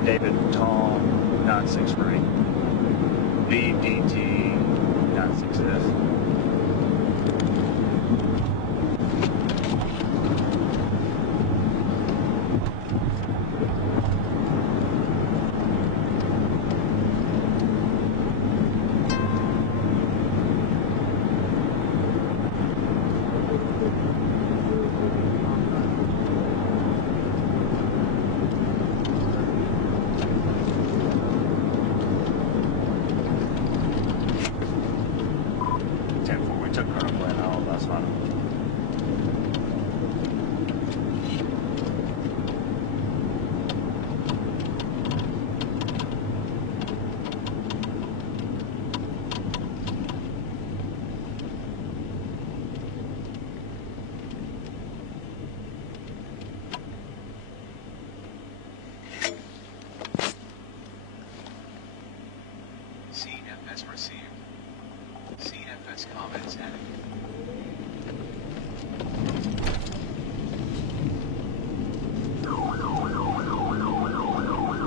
Charlie David Tom 963. BDT 96F. We took Colonel Glenn out, that's fine. CFS received. CFS comments added.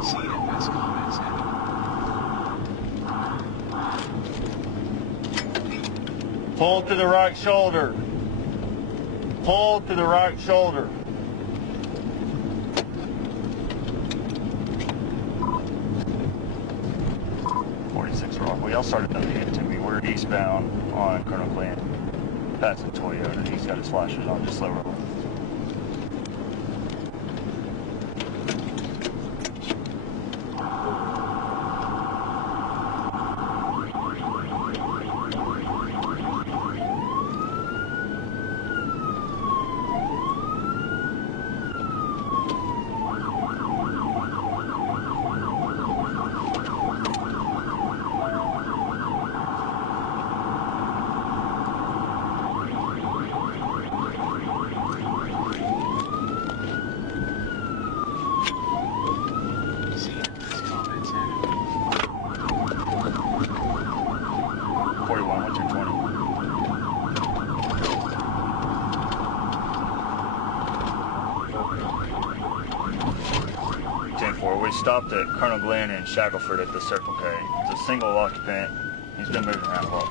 CFS comments added. Pull to the right shoulder. Pull to the right shoulder. Well, y'all started another hit to me. We're eastbound on Colonel Glenn, passing Toyota. He's got his flashers on, just slow roll. We stopped at Colonel Glenn and Shackleford at the Circle K. It's a single occupant. He's been moving around a lot.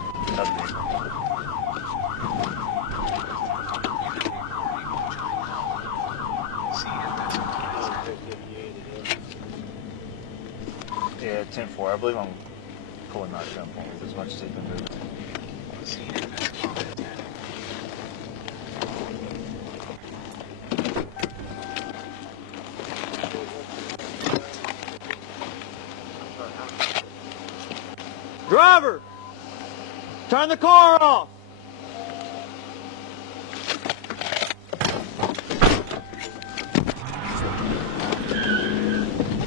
Yeah, 10-4. I believe I'm pulling that jump on as much as he's been moving. Driver, turn the car off.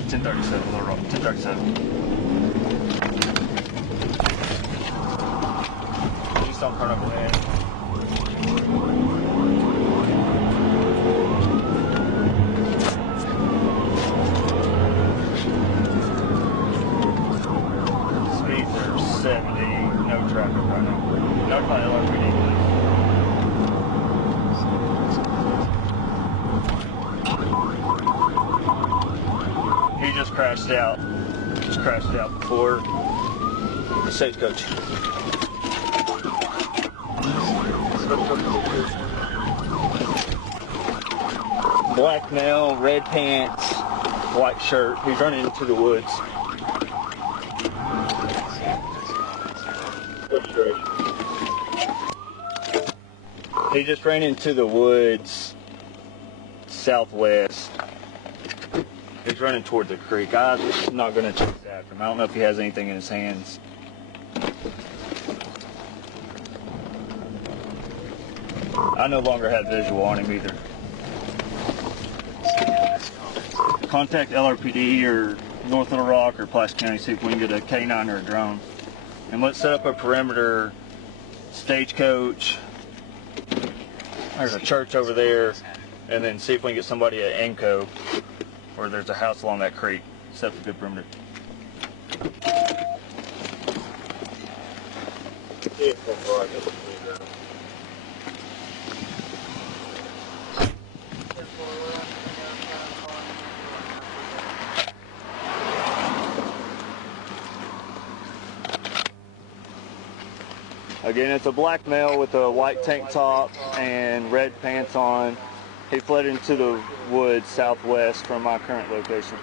$1037, little wrong. $1037. East on Colonel Glenn. No traffic right now. Notify LRPD. He just crashed out. Just crashed out before the stagecoach. Black male, red pants, white shirt. He's running into the woods. He just ran into the woods southwest. He's running toward the creek. I'm not going to chase after him. I don't know if he has anything in his hands. I no longer have visual on him either. Contact LRPD or North Little Rock or Pulaski County, see if we can get a K9 or a drone. And let's set up a perimeter stagecoach. There's a church over there, and then see if we can get somebody at Enco, or there's a house along that creek. Set up a good perimeter. Again, it's a black male with a white tank top and red pants on. He fled into the woods southwest from my current location.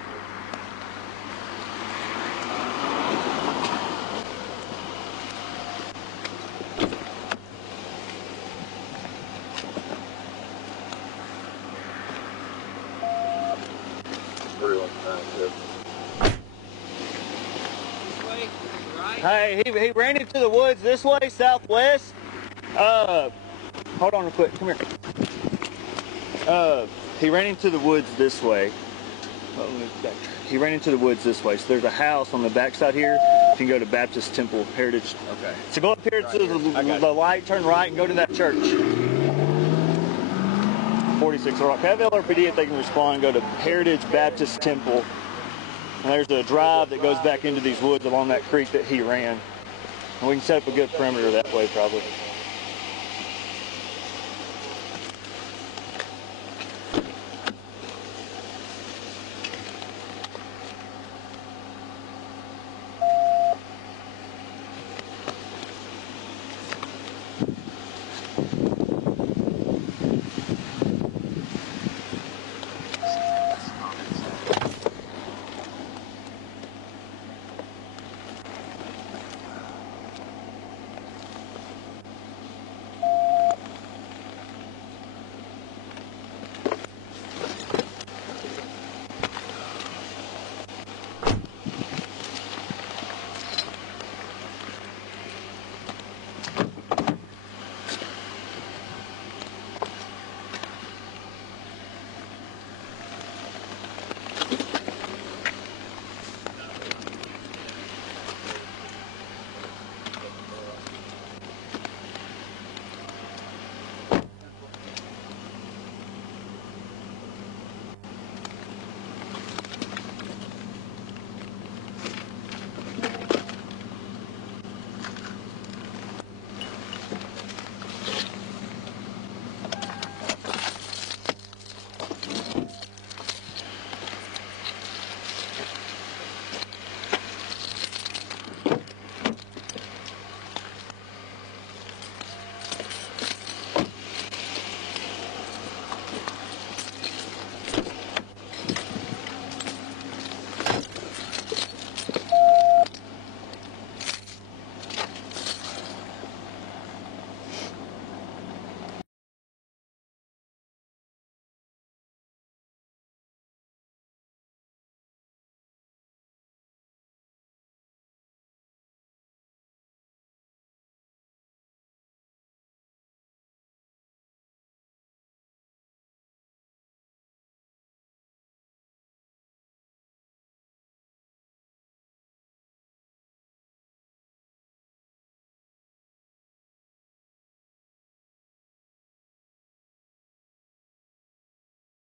Hey, he ran into the woods this way, southwest. Hold on real quick, come here. He ran into the woods this way. He ran into the woods this way. So there's a house on the backside here. You can go to Baptist Temple Heritage. Okay. So go up here to the light, turn right, and go to that church. 46 Rock. Have LRPD if they can respond. Go to Heritage Baptist Temple. And there's a drive that goes back into these woods along that creek that he ran. And we can set up a good perimeter that way probably.